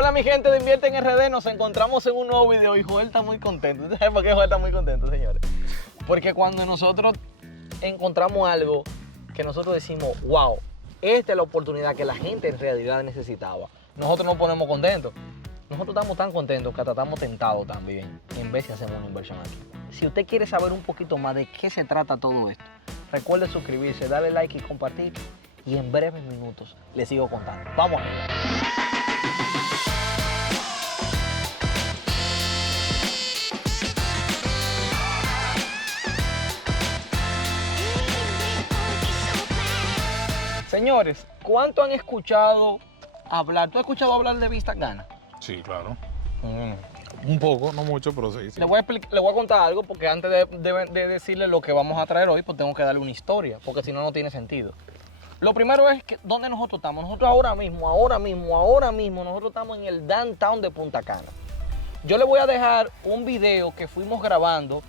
Hola mi gente de Invierte en RD, nos encontramos en un nuevo video y Joel está muy contento. ¿Ustedes saben por qué Joel está muy contento, señores? Porque cuando nosotros encontramos algo que nosotros decimos, wow, esta es la oportunidad que la gente en realidad necesitaba, nosotros nos ponemos contentos. Nosotros estamos tan contentos que hasta estamos tentados también en vez de hacer una inversión aquí. Si usted quiere saber un poquito más de qué se trata todo esto, recuerde suscribirse, darle like y compartir. Y en breves minutos les sigo contando. Vamos allá. Señores, ¿cuánto han escuchado hablar? ¿Tú has escuchado hablar de Vista Gana? Sí, claro. Un poco, no mucho, pero sí. Le voy a contar algo porque antes de decirle lo que vamos a traer hoy, pues tengo que darle una historia, porque si no, no tiene sentido. Lo primero es que ¿dónde nosotros estamos? Nosotros ahora mismo, nosotros estamos en el downtown de Punta Cana. Yo le voy a dejar un video que fuimos grabando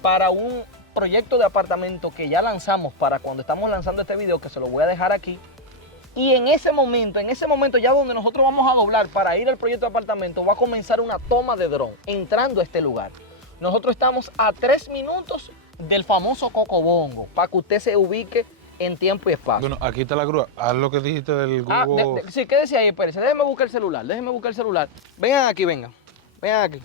para un proyecto de apartamento que ya lanzamos para cuando estamos lanzando este video, que se lo voy a dejar aquí. Y en ese momento ya donde nosotros vamos a doblar para ir al proyecto de apartamento, va a comenzar una toma de dron entrando a este lugar. Nosotros estamos a 3 minutos del famoso Cocobongo, para que usted se ubique en tiempo y espacio. Bueno, aquí está la grúa. Haz lo que dijiste del Google. Sí, quédese ahí, espérese. Déjeme buscar el celular, Vengan aquí, vengan aquí.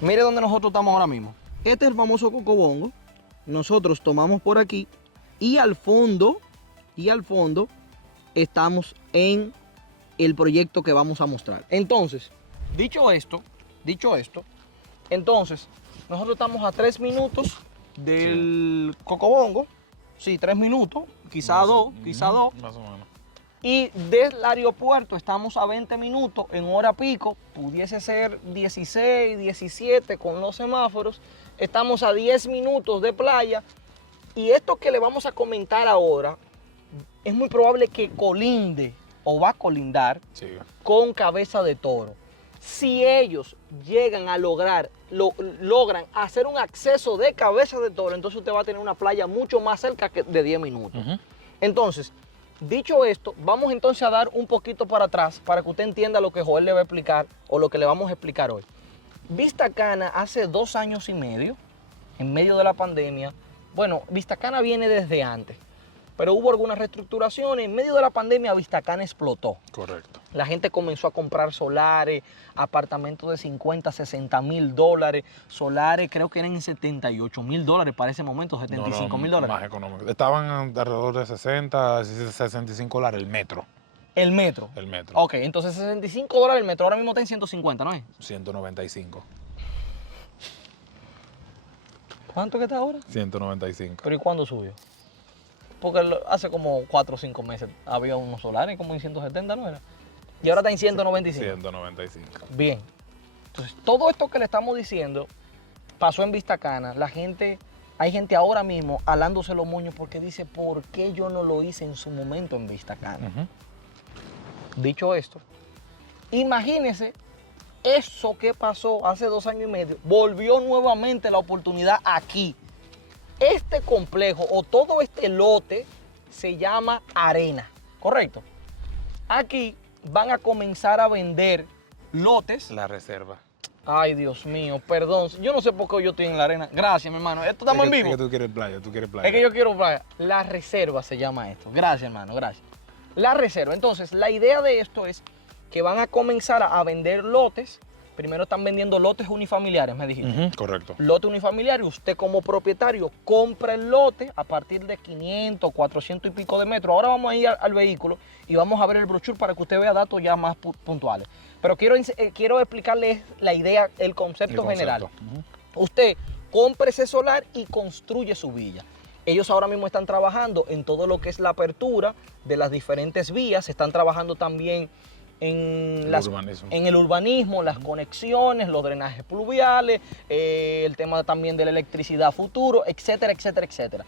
Mire dónde nosotros estamos ahora mismo. Este es el famoso Cocobongo. Nosotros tomamos por aquí y al fondo estamos en el proyecto que vamos a mostrar. Entonces, dicho esto, entonces, nosotros estamos a 3 minutos del Cocobongo. Sí, 3 minutos, quizá 2. Más o menos. Y del aeropuerto estamos a 20 minutos en hora pico, pudiese ser 16, 17 con los semáforos. Estamos a 10 minutos de playa. Y esto que le vamos a comentar ahora es muy probable que colinde o va a colindar con Cabeza de Toro. Si ellos llegan a logran hacer un acceso de Cabeza de Toro, entonces usted va a tener una playa mucho más cerca que de 10 minutos. Entonces, dicho esto, vamos entonces a dar un poquito para atrás para que usted entienda lo que Joel le va a explicar o lo que le vamos a explicar hoy. Vista Cana hace 2 años y medio, en medio de la pandemia. Bueno, Vista Cana viene desde antes, pero hubo algunas reestructuraciones. En medio de la pandemia, Vista Cana explotó. Correcto. La gente comenzó a comprar solares, apartamentos de 50, 60 mil dólares. Solares creo que eran en 78 mil dólares para ese momento, 75 mil dólares. Más económico. Estaban alrededor de 60, 65 dólares el metro. El metro. El metro. Ok, entonces 65 dólares el metro. Ahora mismo está en 150, ¿no es? 195. ¿Cuánto que está ahora? 195. ¿Pero y cuándo subió? Porque hace como 4 o 5 meses había unos solares como en 170, ¿no era? Y ahora está en 195. 195. Bien. Entonces, todo esto que le estamos diciendo pasó en Vista Cana. Hay gente ahora mismo alándose los moños porque dice, ¿por qué yo no lo hice en su momento en Vista Cana? Dicho esto, imagínese eso que pasó hace 2 años y medio. Volvió nuevamente la oportunidad aquí. Este complejo o todo este lote se llama Arena, ¿correcto? Aquí van a comenzar a vender lotes. La reserva. Ay, Dios mío, perdón. Yo no sé por qué yo estoy en la arena. Gracias, mi hermano. Esto estamos en vivo. Es que tú quieres playa, Es que yo quiero playa. La reserva se llama esto. Gracias, hermano, gracias. La reserva. Entonces, la idea de esto es que van a comenzar a vender lotes. Primero están vendiendo lotes unifamiliares, me dijiste. Correcto. Lote unifamiliario. Usted como propietario compra el lote a partir de 500, 400 y pico de metros. Ahora vamos a ir al vehículo y vamos a ver el brochure para que usted vea datos ya más puntuales. Pero quiero explicarles la idea, el concepto general. Usted compra ese solar y construye su villa. Ellos ahora mismo están trabajando en todo lo que es la apertura de las diferentes vías. Están trabajando también en el urbanismo, las conexiones, los drenajes pluviales, el tema también de la electricidad futuro, etcétera, etcétera, etcétera.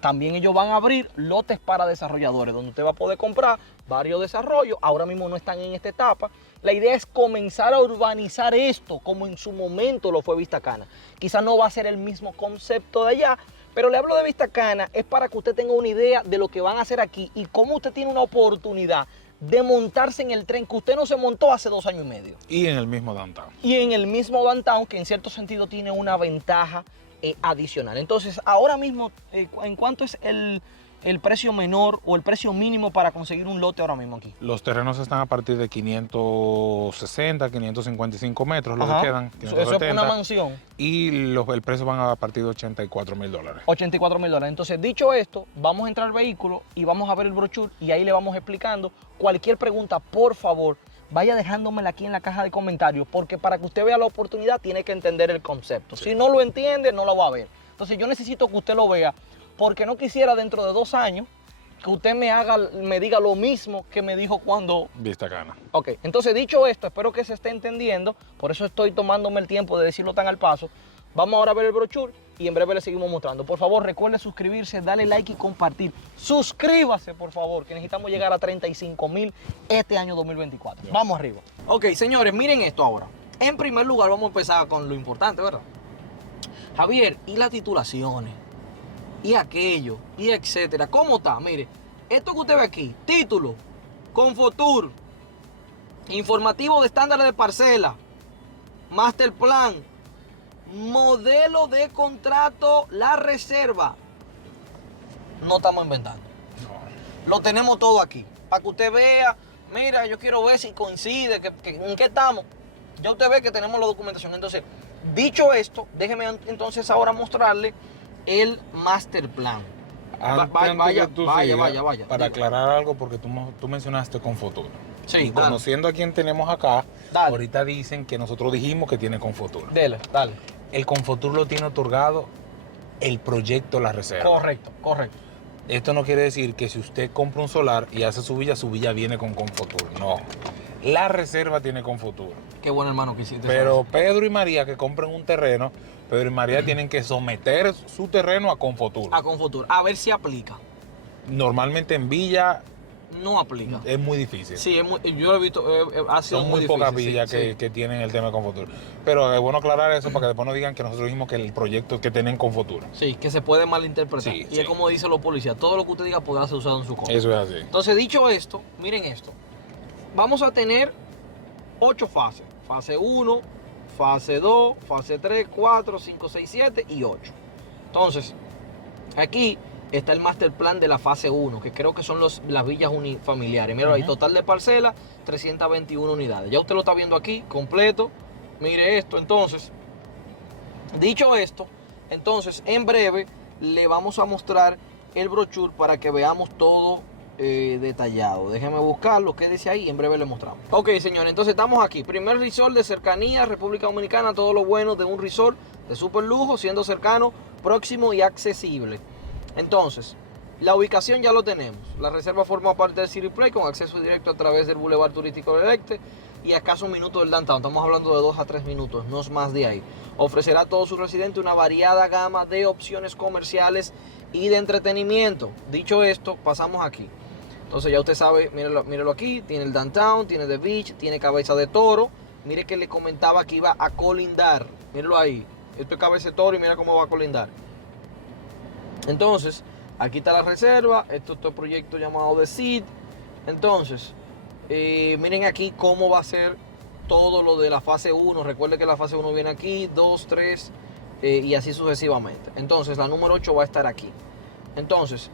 También ellos van a abrir lotes para desarrolladores, donde usted va a poder comprar varios desarrollos. Ahora mismo no están en esta etapa. La idea es comenzar a urbanizar esto como en su momento lo fue Vista Cana. Quizás no va a ser el mismo concepto de allá, pero le hablo de Vista Cana es para que usted tenga una idea de lo que van a hacer aquí y cómo usted tiene una oportunidad de montarse en el tren que usted no se montó hace 2 años y medio. Y en el mismo downtown. Y en el mismo downtown, que en cierto sentido tiene una ventaja adicional. Entonces, ahora mismo, ¿en cuánto es el precio menor o el precio mínimo para conseguir un lote ahora mismo aquí? Los terrenos están a partir de 560, 555 metros, lo Ajá. que quedan. Eso es 570, una mansión. y el precio van a partir de $84,000. $84,000. Entonces, dicho esto, vamos a entrar al vehículo y vamos a ver el brochure y ahí le vamos explicando. Cualquier pregunta, por favor, vaya dejándomela aquí en la caja de comentarios, porque para que usted vea la oportunidad tiene que entender el concepto. Sí. Si no lo entiende, no lo va a ver. Entonces, yo necesito que usted lo vea, porque no quisiera dentro de 2 años que usted me diga lo mismo que me dijo cuando... Vista Cana. Ok, entonces dicho esto, espero que se esté entendiendo, por eso estoy tomándome el tiempo de decirlo tan al paso. Vamos ahora a ver el brochure y en breve le seguimos mostrando. Por favor, recuerde suscribirse, darle like y compartir. Suscríbase, por favor, que necesitamos llegar a 35,000 este año 2024. Yes. Vamos arriba. Ok, señores, miren esto ahora. En primer lugar, vamos a empezar con lo importante, ¿verdad? Javier, ¿y las titulaciones? Y aquello, y etcétera. ¿Cómo está? Mire, esto que usted ve aquí, título, Confotur, informativo de estándares de parcela, master plan, modelo de contrato, la reserva. No estamos inventando. Lo tenemos todo aquí. Para que usted vea, mira, yo quiero ver si coincide, en qué estamos. Ya usted ve que tenemos la documentación. Entonces, dicho esto, déjeme entonces ahora mostrarle el master plan. Vaya. Para Diga. aclarar algo, porque tú mencionaste Confotur. Sí, Y dale. conociendo a quien tenemos acá, Dale. ahorita dicen que nosotros dijimos que tiene Confotur. Dale. El Confotur lo tiene otorgado el proyecto La Reserva. Correcto. Esto no quiere decir que si usted compra un solar y hace su villa viene con Confotur. No. La Reserva tiene Confotur. Qué bueno, hermano, que hiciste. Pero Pedro y María que compren un terreno, Pedro y María tienen que someter su terreno a Confotur. A Confotur, a ver si aplica. Normalmente en villa No aplica. es muy difícil. Sí, yo lo he visto, ha sido Son muy muy pocas difícil, villas sí. que tienen el tema de Confotur. Pero es bueno aclarar eso para que después no digan que nosotros dijimos que el proyecto que tienen Confotur. Sí, que se puede malinterpretar. Sí, y sí. es como dicen los policías, todo lo que usted diga podrá ser usado en su contra. Eso es así. Entonces, dicho esto, miren esto. Vamos a tener 8 fases. Fase 1, fase 2, fase 3, 4, 5, 6, 7 y 8. Entonces, aquí está el master plan de la fase 1, que creo que son las villas unifamiliares. Mira, ahí total de parcela, 321 unidades. Ya usted lo está viendo aquí, completo. Mire esto, entonces. Dicho esto, entonces, en breve le vamos a mostrar el brochure para que veamos todo detallado. Déjeme buscar lo que dice ahí, en breve le mostramos. Ok, señores, entonces estamos aquí. Primer resort de cercanía, República Dominicana, todo lo bueno de un resort de super lujo, siendo cercano, próximo y accesible. Entonces, la ubicación ya lo tenemos. La reserva forma parte del City Play con acceso directo a través del Boulevard Turístico del Este y a escaso un minuto del downtown. Estamos hablando de 2 a 3 minutos, no es más de ahí. Ofrecerá a todos sus residentes una variada gama de opciones comerciales y de entretenimiento. Dicho esto, pasamos aquí. Entonces ya usted sabe, mírelo aquí, tiene el downtown, tiene The Beach, tiene Cabeza de Toro. Mire que le comentaba que iba a colindar. Míralo ahí. Esto es Cabeza de Toro y mira cómo va a colindar. Entonces, aquí está la reserva. Esto es el proyecto llamado The Seed. Entonces, miren aquí cómo va a ser todo lo de la fase 1. Recuerde que la fase 1 viene aquí, 2, 3 y así sucesivamente. Entonces, la número 8 va a estar aquí. Entonces,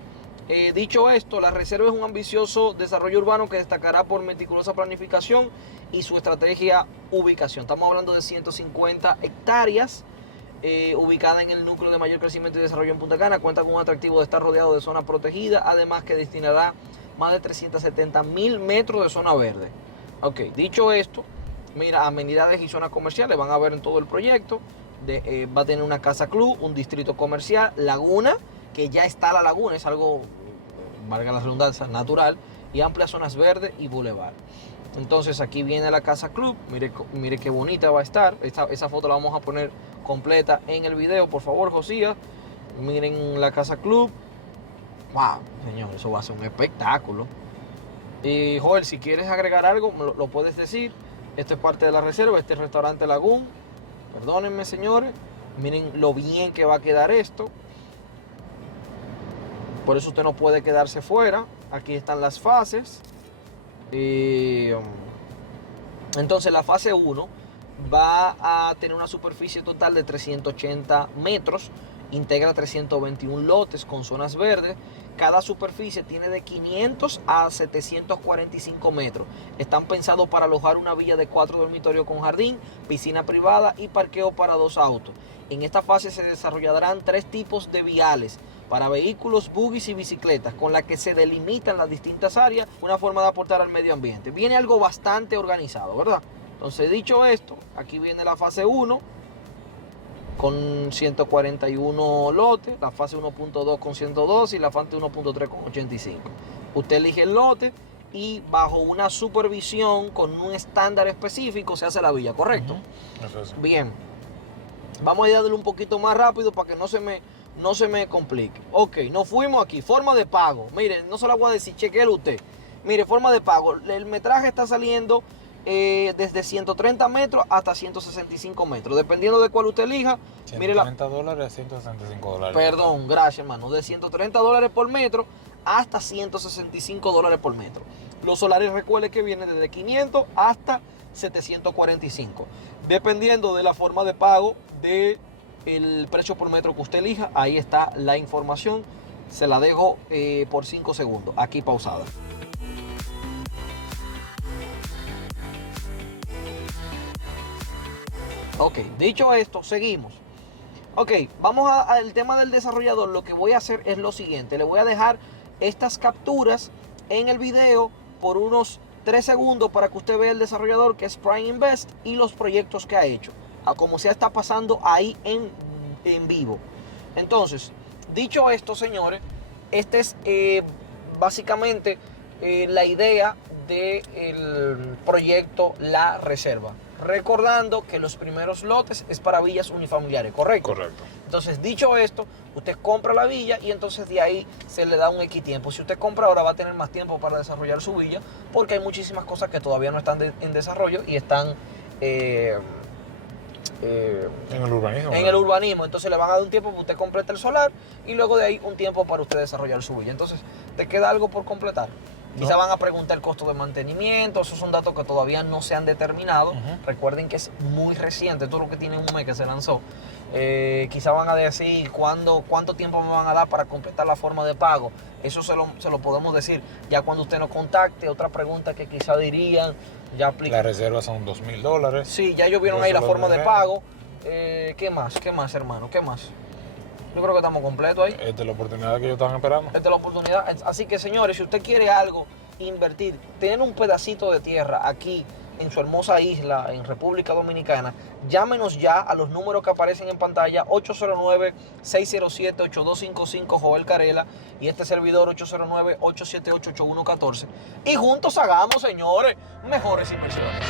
dicho esto, la reserva es un ambicioso desarrollo urbano que destacará por meticulosa planificación y su estrategia ubicación. Estamos hablando de 150 hectáreas ubicada en el núcleo de mayor crecimiento y desarrollo en Punta Cana. Cuenta con un atractivo de estar rodeado de zona protegida, además que destinará más de 370,000 metros de zona verde. Ok, dicho esto, mira, amenidades y zonas comerciales van a ver en todo el proyecto. Va a tener una casa club, un distrito comercial, laguna, que ya está la laguna, es algo, valga la redundancia, natural, y amplias zonas verdes y bulevar. Entonces aquí viene la casa club, mire qué bonita va a estar. Esa foto la vamos a poner completa en el video, por favor, Josías. Miren la casa club. Wow, señor, eso va a ser un espectáculo. Y Joel, si quieres agregar algo, lo puedes decir. Esto es parte de la reserva, este es el restaurante Lagún. Perdónenme, señores. Miren lo bien que va a quedar esto. Por eso usted no puede quedarse fuera. Aquí están las fases. Entonces la fase 1 va a tener una superficie total de 380 metros, integra 321 lotes con zonas verdes. Cada superficie tiene de 500 a 745 metros. Están pensados para alojar una villa de 4 dormitorios con jardín, piscina privada y parqueo para 2 autos. En esta fase se desarrollarán 3 tipos de viales para vehículos, buggies y bicicletas, con la que se delimitan las distintas áreas, una forma de aportar al medio ambiente. Viene algo bastante organizado, ¿verdad? Entonces, dicho esto, aquí viene la fase 1 con 141 lotes, la fase 1.2 con 102 y la fase 1.3 con 85. Usted elige el lote y bajo una supervisión con un estándar específico se hace la villa, ¿correcto? Eso es. Bien, vamos a ir a darle un poquito más rápido para que no se me complique. Ok, nos fuimos aquí, forma de pago. Miren, no se la voy a decir, chequéelo usted. Mire, forma de pago, el metraje está saliendo desde 130 metros hasta 165 metros, dependiendo de cuál usted elija. Mire $130 a $165. Perdón, gracias, hermano. De $130 por metro hasta $165 por metro. Los solares, recuerde que vienen desde 500 hasta 745. Dependiendo de la forma de pago del precio por metro que usted elija, ahí está la información. Se la dejo por 5 segundos, aquí pausada. Ok, dicho esto, seguimos. Ok, vamos al tema del desarrollador. Lo que voy a hacer es lo siguiente. Le voy a dejar estas capturas en el video por unos 3 segundos para que usted vea el desarrollador, que es Prime Invest, y los proyectos que ha hecho, a como se está pasando ahí en vivo. Entonces, dicho esto, señores, este es básicamente la idea del proyecto La Reserva. Recordando que los primeros lotes es para villas unifamiliares, ¿correcto? Correcto. Entonces, dicho esto, usted compra la villa y entonces de ahí se le da un X tiempo. Si usted compra ahora, va a tener más tiempo para desarrollar su villa, porque hay muchísimas cosas que todavía no están en desarrollo y están en el urbanismo. En el urbanismo. Entonces le van a dar un tiempo para que usted complete el solar y luego de ahí un tiempo para usted desarrollar su villa. Entonces, ¿te queda algo por completar? Quizá van a preguntar el costo de mantenimiento, esos son datos que todavía no se han determinado. Recuerden que es muy reciente, todo lo que tiene un mes que se lanzó. Quizá van a decir cuánto tiempo me van a dar para completar la forma de pago. Eso se lo podemos decir ya cuando usted nos contacte. Otra pregunta que quizá dirían, ya aplica. La reserva son $2,000. Sí, ya ellos vieron ahí la forma de pago. ¿Qué más, hermano? ¿Qué más? Yo creo que estamos completos ahí. Esta es la oportunidad que ellos estaban esperando. Esta es la oportunidad. Así que, señores, si usted quiere algo, invertir, tener un pedacito de tierra aquí en su hermosa isla, en República Dominicana, llámenos ya a los números que aparecen en pantalla, 809-607-8255 Joel Carela y este servidor 809-878-8114. Y juntos hagamos, señores, mejores inversiones.